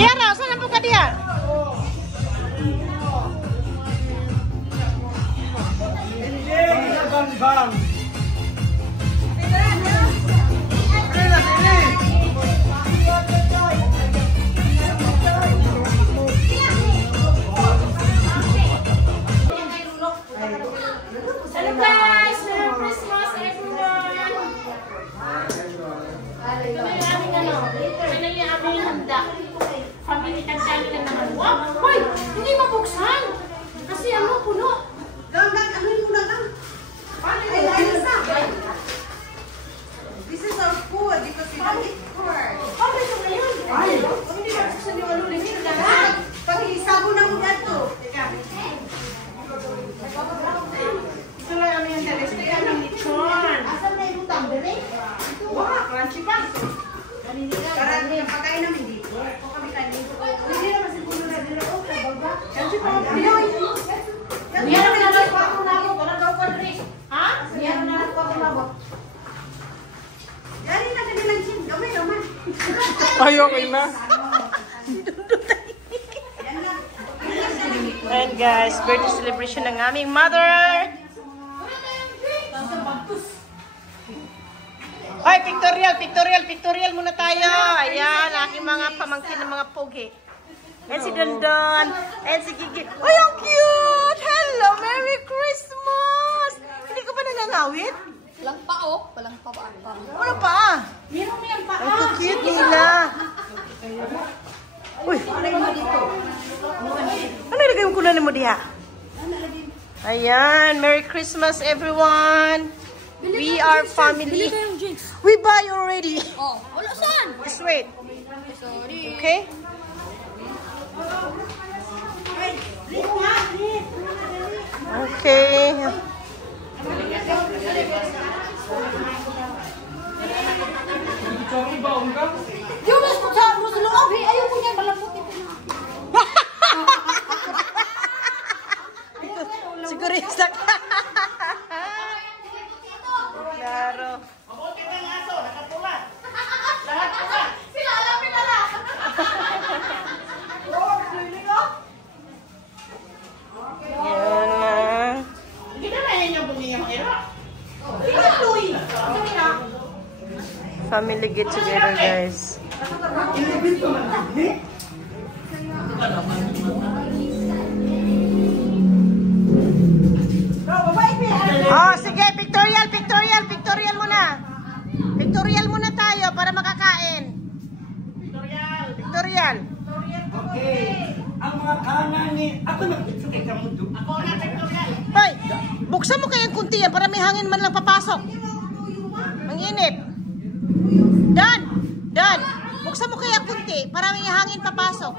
Yara, saan ang buka dia? Bang. Hello guys! Merry Christmas everyone! Ano yung aming handa? Family kansali na naman. Wow! Hoy! Hindi mabuksan! Kasi ano, puno. Lang, ano yung muna lang? This is our food because we don't eat pork. Oh, ito ngayon. Ay, hindi ba sa yung ano lang yun? Pag isago na mo dito. Teka. Ito lang aming handa. Ito yung aming lechon. Asan na yung tambere? Wow, crunchy pa. Para patayin namin dito. O kami kanito. Hindi naman siguro na dito. O, kababa. Kasi pa, Meron na lang pa ako nabot. Wala daw ko rin. Ha? Meron na lang po ako nabot. Dari na kanilang chin. Gamay naman. Ay, okay na. Ayan guys, birthday celebration ng aming mother. Hoy, pictorial muna tayo. Ayan, aking mga pamangkin ng mga pogi. Ayan si Dondon. Ayan si Gigi. Ay, ang cute! Hello, Merry Christmas! Hindi ko ba nangangawit? Walang pao. Walang pao. Ano pa? Meron mo yan pao. Ang cute nila. Uy, ano ilagay yung kunan mo diha? Ayan, Merry Christmas everyone. We are family. We buy already. Oh, wala saan? Just wait. Sorry. Okay? Okay. Yung mas sa loob, ayaw ko niya malambot ito na. Sigurista ka. Claro. Sila alam nila na. Yan na. Family get together, guys. Oh, sige, pictorial muna. Pictorial muna tayo para makakain. Pictorial. Okay. Ang mga kanan ni... Ako nag-picture ka mo doon. Ako na pictorial. Hoy, buksan mo kayang kunti yan para may hangin man lang papasok. Ang init. Dan, buksan mo kayang kunti para may hangin papasok.